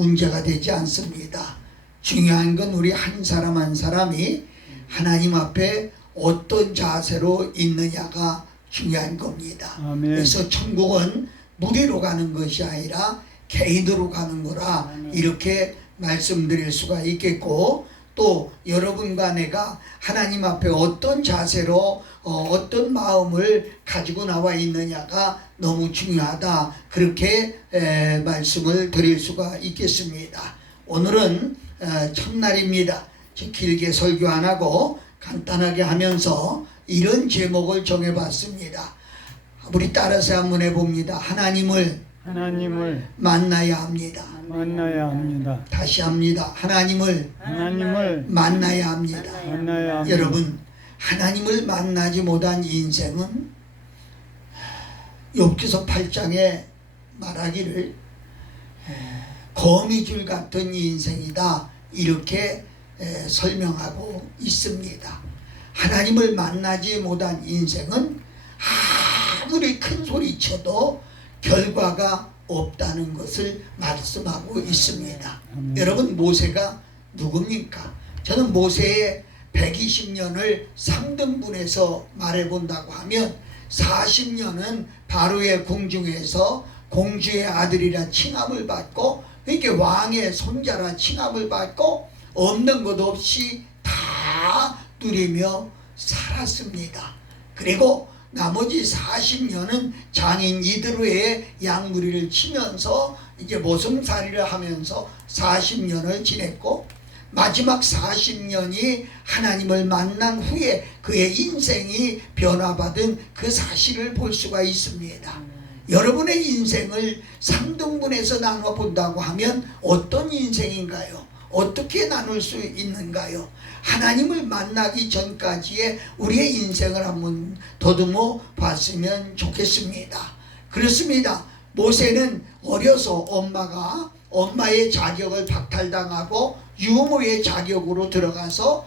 문제가 되지 않습니다. 중요한 건 우리 한 사람 한 사람이 하나님 앞에 어떤 자세로 있느냐가 중요한 겁니다. 아멘. 그래서 천국은 무리로 가는 것이 아니라 개인으로 가는 거라 이렇게 말씀드릴 수가 있겠고, 또 여러분과 내가 하나님 앞에 어떤 자세로 어떤 마음을 가지고 나와 있느냐가 너무 중요하다, 그렇게 말씀을 드릴 수가 있겠습니다. 오늘은 첫날입니다. 길게 설교 안 하고 간단하게 하면서 이런 제목을 정해봤습니다. 우리 따라서 한번 해봅니다. 하나님을 만나야 합니다. 만나야 합니다. 다시 합니다. 하나님을 만나야 합니다. 만나야 합니다. 여러분, 하나님을 만나지 못한 인생은 욥기서 8장에 말하기를 거미줄 같은 인생이다, 이렇게 설명하고 있습니다. 하나님을 만나지 못한 인생은 아무리 큰 소리 쳐도 결과가 없다는 것을 말씀하고 있습니다. 여러분, 모세가 누굽니까? 저는 모세의 120년을 3등분해서 말해본다고 하면 40년은 바로의 궁중에서 공주의 아들이라 칭함을 받고, 이렇게 왕의 손자라 칭함을 받고 없는 것 없이 다 누리며 살았습니다. 그리고 나머지 40년은 장인 이드로의 양무리를 치면서 이제 모성살이를 하면서 40년을 지냈고, 마지막 40년이 하나님을 만난 후에 그의 인생이 변화받은 그 사실을 볼 수가 있습니다. 여러분의 인생을 3등분해서 나눠 본다고 하면 어떤 인생인가요? 어떻게 나눌 수 있는가요? 하나님을 만나기 전까지의 우리의 인생을 한번 더듬어 봤으면 좋겠습니다. 그렇습니다. 모세는 어려서 엄마의 자격을 박탈당하고 유모의 자격으로 들어가서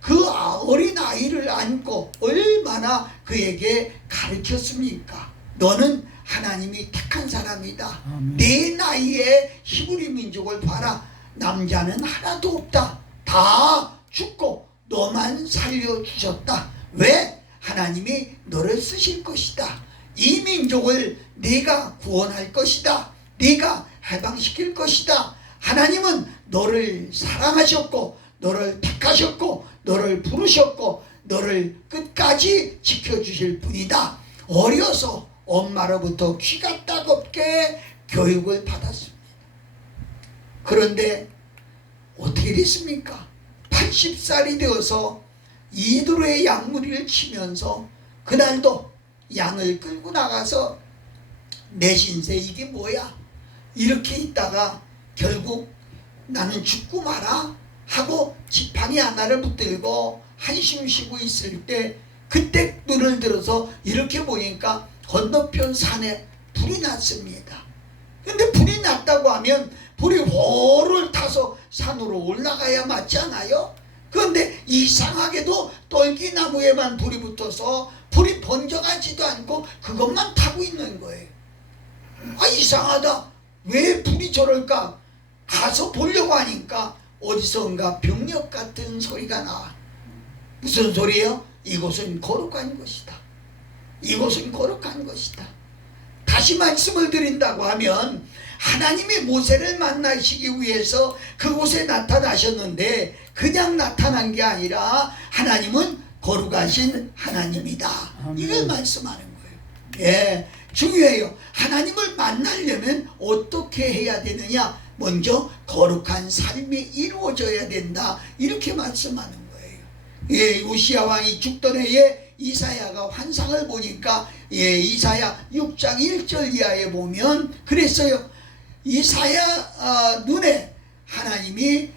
그 어린 아이를 안고 얼마나 그에게 가르쳤습니까? 너는 하나님이 택한 사람이다. 내 나이에 히브리 민족을 봐라. 남자는 하나도 없다. 다 죽고 너만 살려주셨다. 왜? 하나님이 너를 쓰실 것이다. 이 민족을 네가 구원할 것이다. 네가 해방시킬 것이다. 하나님은 너를 사랑하셨고 너를 택하셨고 너를 부르셨고 너를 끝까지 지켜주실 분이다. 어려서 엄마로부터 귀가 따갑게 교육을 받았습니다. 그런데 어떻게 됐습니까? 80살이 되어서 이드로의 양무리를 치면서 그날도 양을 끌고 나가서 내 신세 이게 뭐야? 이렇게 있다가 결국 나는 죽고 마라 하고 지팡이 하나를 붙들고 한숨 쉬고 있을 때, 그때 눈을 들어서 이렇게 보니까 건너편 산에 불이 났습니다. 근데 불이 났다고 하면 불이 호를 타서 산으로 올라가야 맞지 않아요? 그런데 이상하게도 떨기나무에만 불이 붙어서 불이 번져가지도 않고 그것만 타고 있는 거예요. 이상하다. 왜 불이 저럴까? 가서 보려고 하니까 어디선가 병력 같은 소리가 나와. 무슨 소리예요? 이곳은 거룩한 것이다. 이곳은 거룩한 것이다. 다시 말씀을 드린다고 하면 하나님이 모세를 만나시기 위해서 그곳에 나타나셨는데 그냥 나타난 게 아니라 하나님은 거룩하신 하나님이다. 이걸 말씀하는 거예요. 예, 중요해요. 하나님을 만나려면 어떻게 해야 되느냐? 먼저 거룩한 삶이 이루어져야 된다. 이렇게 말씀하는 거예요. 예, 우시야 왕이 죽던 해에 이사야가 환상을 보니까 이사야 6장 1절 이하에 보면 그랬어요. 이사야 눈에 하나님이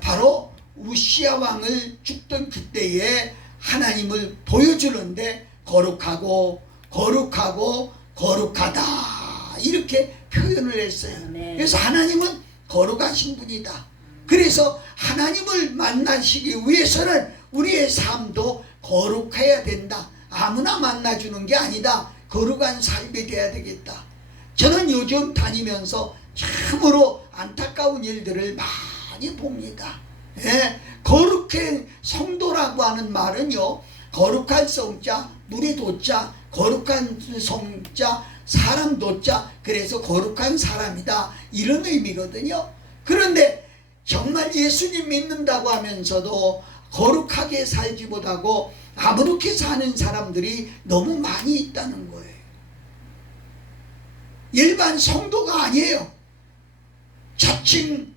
바로 우시야 왕을 죽던 그때에 하나님을 보여주는데 거룩하고 거룩하고 거룩하다 이렇게 표현을 했어요. 그래서 하나님은 거룩하신 분이다. 그래서 하나님을 만나시기 위해서는 우리의 삶도 거룩해야 된다. 아무나 만나주는 게 아니다. 거룩한 삶이 돼야 되겠다. 저는 요즘 다니면서 참으로 안타까운 일들을 많이 봅니다. 예, 거룩한 성도라고 하는 말은요, 거룩한 성자, 물이 도자, 거룩한 성자, 사람 도자, 그래서 거룩한 사람이다, 이런 의미거든요. 그런데 정말 예수님 믿는다고 하면서도 거룩하게 살지 못하고 아무렇게 사는 사람들이 너무 많이 있다는 거예요. 일반 성도가 아니에요. 자칭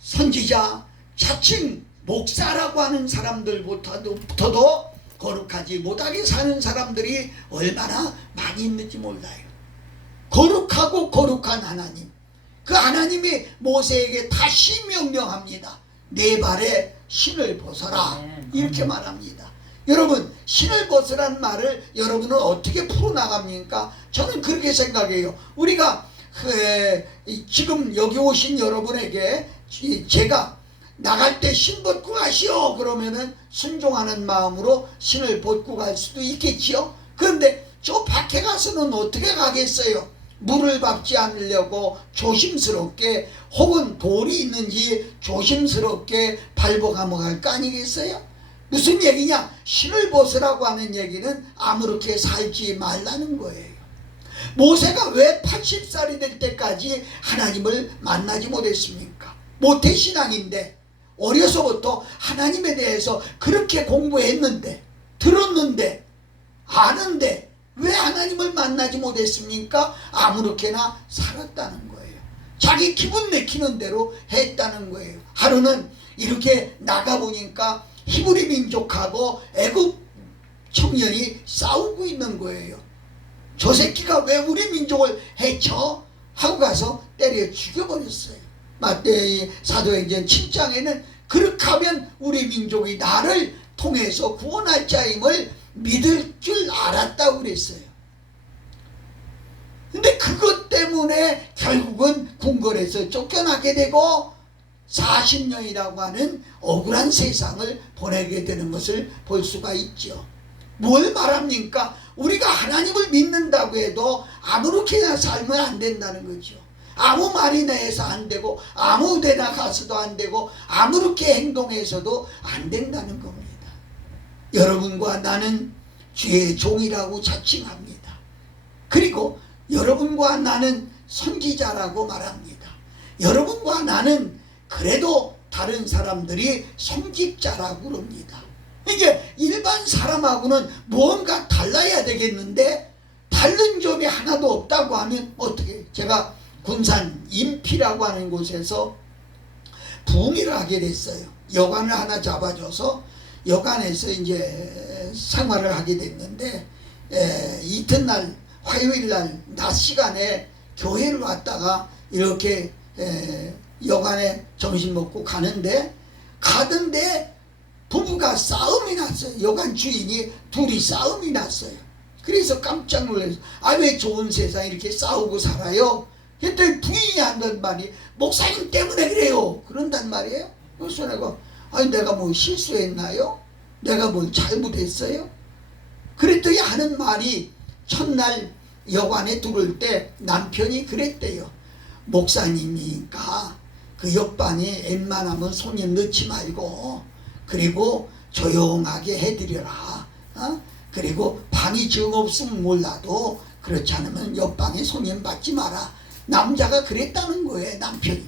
선지자, 자칭 목사라고 하는 사람들부터도 거룩하지 못하게 사는 사람들이 얼마나 많이 있는지 몰라요. 거룩하고 거룩한 하나님, 그 하나님이 모세에게 다시 명령합니다. 네 발에 신을 벗어라, 이렇게 말합니다. 여러분, 신을 벗으라는 말을 여러분은 어떻게 풀어나갑니까? 저는 그렇게 생각해요. 우리가 지금 여기 오신 여러분에게 제가 나갈 때 신 벗고 가시오 그러면은 순종하는 마음으로 신을 벗고 갈 수도 있겠지요. 그런데 저 밖에 가서는 어떻게 가겠어요? 물을 밟지 않으려고 조심스럽게, 혹은 돌이 있는지 조심스럽게 밟아가며 갈 거 아니겠어요? 무슨 얘기냐? 신을 벗으라고 하는 얘기는 아무렇게 살지 말라는 거예요. 모세가 왜 80살이 될 때까지 하나님을 만나지 못했습니까? 모태신앙인데, 어려서부터 하나님에 대해서 그렇게 공부했는데, 들었는데, 아는데 왜 하나님을 만나지 못했습니까? 아무렇게나 살았다는 거예요. 자기 기분 내키는 대로 했다는 거예요. 하루는 이렇게 나가보니까 히브리 민족하고 애굽 청년이 싸우고 있는 거예요. 저 새끼가 왜 우리 민족을 해쳐? 하고 가서 때려 죽여버렸어요. 마태의 사도행전 7장에는 그렇게 하면 우리 민족이 나를 통해서 구원할 자임을 믿을 줄 알았다고 그랬어요. 근데 그것 때문에 결국은 궁궐에서 쫓겨나게 되고 40년이라고 하는 억울한 세상을 보내게 되는 것을 볼 수가 있죠. 뭘 말합니까? 우리가 하나님을 믿는다고 해도 아무렇게나 살면 안 된다는 거죠. 아무 말이나 해서 안 되고, 아무 데나 가서도 안 되고, 아무렇게 행동해서도 안 된다는 겁니다. 여러분과 나는 주의 종이라고 자칭합니다. 그리고 여러분과 나는 선지자라고 말합니다. 여러분과 나는 그래도 다른 사람들이 성직자라고 그럽니다. 이게 일반 사람하고는 무언가 달라야 되겠는데 다른 점이 하나도 없다고 하면 어떻게? 제가 군산 인피라고 하는 곳에서 부흥회를 하게 됐어요. 여관을 하나 잡아줘서 여관에서 이제 생활을 하게 됐는데, 이튿날 화요일날 낮 시간에 교회를 왔다가 이렇게 여관에 점심 먹고 가는데 부부가 싸움이 났어요. 여관 주인이 둘이 싸움이 났어요. 그래서 깜짝 놀라서, 왜 좋은 세상 이렇게 싸우고 살아요? 그랬더니 부인이 한단 말이, 목사님 때문에 그래요, 그런단 말이에요. 그래서 내가 뭐 실수했나요? 내가 뭘 잘못했어요? 그랬더니 하는 말이, 첫날 여관에 들어올 때 남편이 그랬대요. 목사님이니까 그 옆방에 웬만하면 손님 넣지 말고, 그리고 조용하게 해드려라. 그리고 방이 정 없으면 몰라도 그렇지 않으면 옆방에 손님 받지 마라. 남자가 그랬다는 거예요, 남편이.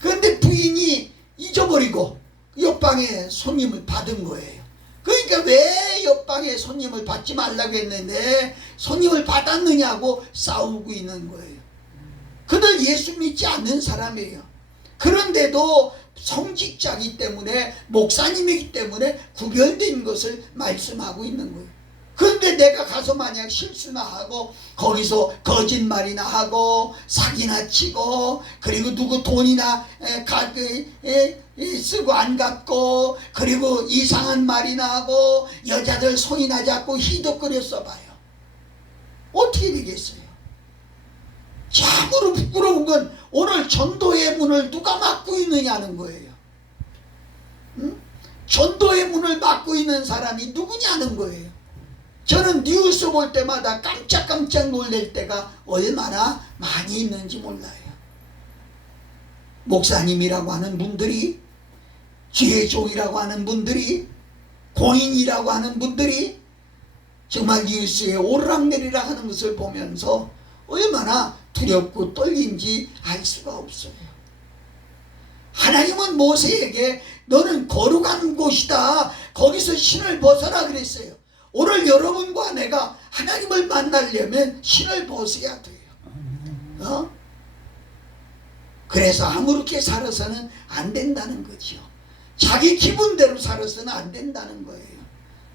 그런데 부인이 잊어버리고 옆방에 손님을 받은 거예요. 그러니까 왜 옆방에 손님을 받지 말라고 했는데 손님을 받았느냐고 싸우고 있는 거예요. 그들 예수 믿지 않는 사람이에요. 그런데도 성직자이기 때문에, 목사님이기 때문에 구별된 것을 말씀하고 있는 거예요. 그런데 내가 가서 만약 실수나 하고 거기서 거짓말이나 하고 사기나 치고, 그리고 누구 돈이나 쓰고 안 갚고, 그리고 이상한 말이나 하고 여자들 손이나 잡고 희덕거려 써봐요. 어떻게 되겠어요? 참으로 부끄러운 건 오늘 전도의 문을 누가 막고 있느냐는 거예요. 응? 전도의 문을 막고 있는 사람이 누구냐는 거예요. 저는 뉴스 볼 때마다 깜짝깜짝 놀랄 때가 얼마나 많이 있는지 몰라요. 목사님이라고 하는 분들이, 기회종이라고 하는 분들이, 공인이라고 하는 분들이 정말 뉴스에 오르락내리락 하는 것을 보면서 얼마나 두렵고 떨린지 알 수가 없어요. 하나님은 모세에게 너는 거룩한 곳이다, 거기서 신을 벗어라 그랬어요. 오늘 여러분과 내가 하나님을 만나려면 신을 벗어야 돼요. 그래서 아무렇게 살아서는 안 된다는 거죠. 자기 기분대로 살아서는 안 된다는 거예요.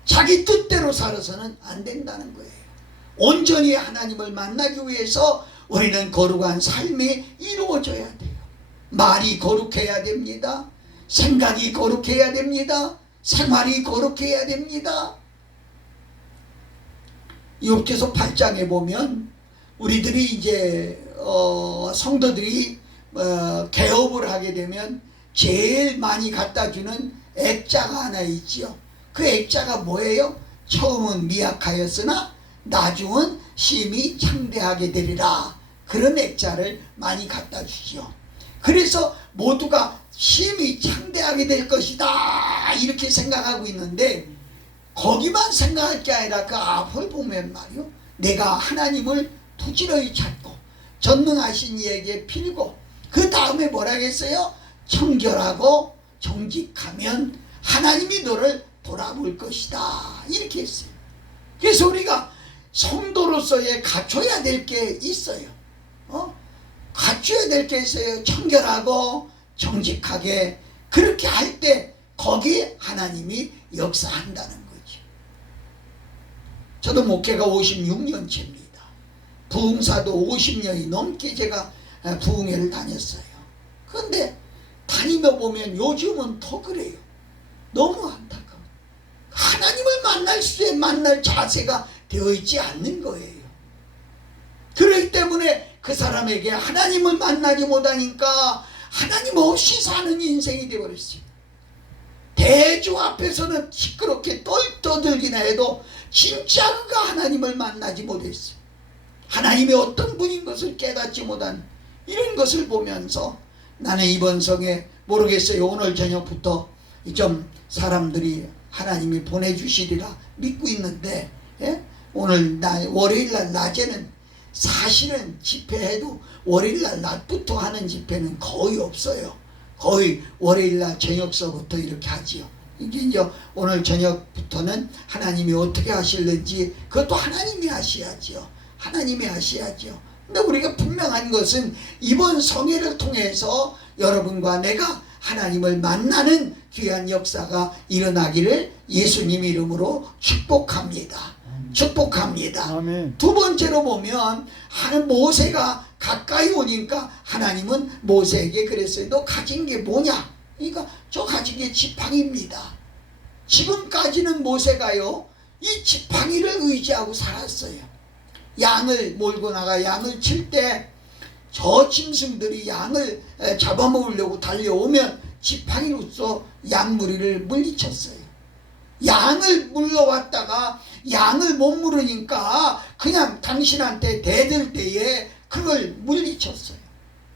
자기 뜻대로 살아서는 안 된다는 거예요. 온전히 하나님을 만나기 위해서 우리는 거룩한 삶이 이루어져야 돼요. 말이 거룩해야 됩니다. 생각이 거룩해야 됩니다. 생활이 거룩해야 됩니다. 욥기서 8장에 보면 우리들이 이제 성도들이 개업을 하게 되면 제일 많이 갖다 주는 액자가 하나 있지요. 그 액자가 뭐예요? 처음은 미약하였으나 나중은 심히 창대하게 되리라. 그런 액자를 많이 갖다 주지요. 그래서 모두가 심히 창대하게 될 것이다 이렇게 생각하고 있는데, 거기만 생각할 게 아니라 그 앞을 보면 말이요, 내가 하나님을 부지런히 찾고 전능하신 이에게 빌고 그 다음에 뭐라겠어요? 청결하고 정직하면 하나님이 너를 돌아볼 것이다 이렇게 했어요. 그래서 우리가 성도로서의 갖춰야 될 게 있어요. 갖춰야 될 게 있어요. 청결하고 정직하게 그렇게 할 때 거기에 하나님이 역사한다는 거죠. 저도 목회가 56년째입니다. 부흥사도 50년이 넘게 제가 부흥회를 다녔어요. 그런데 다니며 보면 요즘은 더 그래요. 너무 안타까워. 하나님을 만날 자세가 되어 있지 않는 거예요. 그렇기 때문에 그 사람에게 하나님을 만나지 못하니까 하나님 없이 사는 인생이 되어버렸어요. 대중 앞에서는 시끄럽게 떠들기나 해도 진짜 그가 하나님을 만나지 못했어요. 하나님이 어떤 분인 것을 깨닫지 못한 이런 것을 보면서 나는 이번 성에 모르겠어요. 오늘 저녁부터 좀 사람들이 하나님이 보내주시리라 믿고 있는데, 오늘 월요일날 낮에는 사실은 집회해도 월요일날 낮부터 하는 집회는 거의 없어요. 거의 월요일날 저녁서부터 이렇게 하지요. 이제 오늘 저녁부터는 하나님이 어떻게 하실는지 그것도 하나님이 하셔야지요. 하나님이 하셔야죠. 근데 우리가 분명한 것은 이번 성회를 통해서 여러분과 내가 하나님을 만나는 귀한 역사가 일어나기를 예수님 이름으로 축복합니다. 축복합니다. 아멘. 두 번째로 보면 모세가 가까이 오니까 하나님은 모세에게 그랬어요. 너 가진 게 뭐냐? 그러니까 저 가진 게 지팡이입니다. 지금까지는 모세가요 이 지팡이를 의지하고 살았어요. 양을 몰고 나가 양을 칠 때 저 짐승들이 양을 잡아먹으려고 달려오면 지팡이로서 양무리를 물리쳤어요. 양을 물러왔다가 양을 못 물으니까 그냥 당신한테 대들 때에 그걸 물리쳤어요.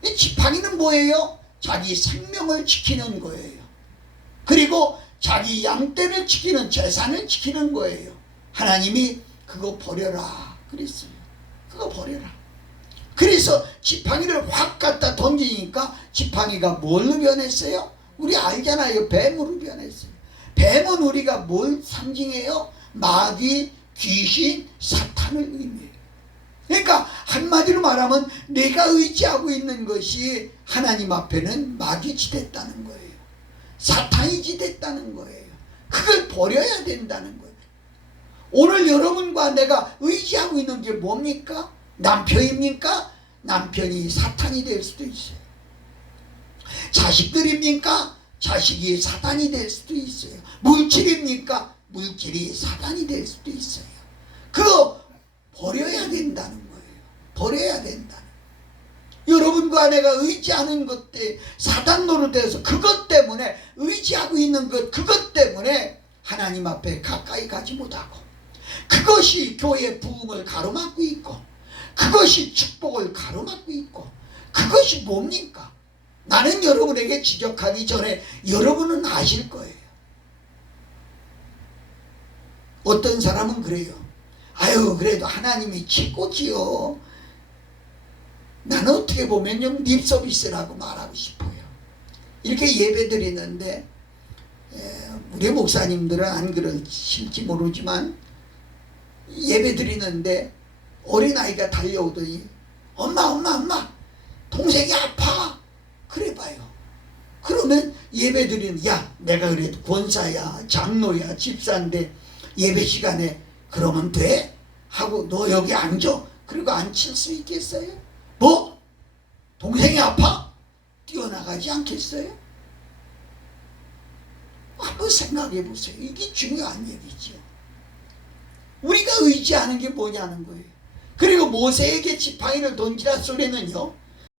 이 지팡이는 뭐예요? 자기 생명을 지키는 거예요. 그리고 자기 양떼를 지키는, 재산을 지키는 거예요. 하나님이 그거 버려라 그랬어요. 그거 버려라. 그래서 지팡이를 확 갖다 던지니까 지팡이가 뭘로 변했어요? 우리 알잖아요. 뱀으로 변했어요. 뱀은 우리가 뭘 상징해요? 마귀, 귀신, 사탄을 의미해요. 그러니까 한마디로 말하면 내가 의지하고 있는 것이 하나님 앞에는 마귀지 됐다는 거예요. 사탄이지 됐다는 거예요. 그걸 버려야 된다는 거예요. 오늘 여러분과 내가 의지하고 있는 게 뭡니까? 남편입니까? 남편이 사탄이 될 수도 있어요. 자식들입니까? 자식이 사탄이 될 수도 있어요. 물질입니까? 물질이 사탄이 될 수도 있어요. 그거 버려야 된다는 거예요. 버려야 된다는 거예요. 여러분과 내가 의지하는 것 때문에 사탄 노릇해서 그것 때문에 의지하고 있는 것, 그것 때문에 하나님 앞에 가까이 가지 못하고, 그것이 교회의 부흥을 가로막고 있고, 그것이 축복을 가로막고 있고, 그것이 뭡니까? 나는 여러분에게 지적하기 전에 여러분은 아실 거예요. 어떤 사람은 그래요. 아유, 그래도 하나님이 최고지요. 나는 어떻게 보면 좀 립서비스라고 말하고 싶어요. 이렇게 예배 드리는데 우리 목사님들은 안 그러실지 모르지만 예배 드리는데 어린아이가 달려오더니 엄마 동생이 아파 그래 봐요. 그러면 예배 드리는 야 내가 그래도 권사야 장로야 집사인데 예배 시간에 그러면 돼? 하고 너 여기 앉아. 그리고 앉힐 수 있겠어요? 뭐? 동생이 아파? 뛰어나가지 않겠어요? 한번 생각해 보세요. 이게 중요한 얘기죠. 우리가 의지하는 게 뭐냐는 거예요. 그리고 모세에게 지팡이를 던지라 소리는요,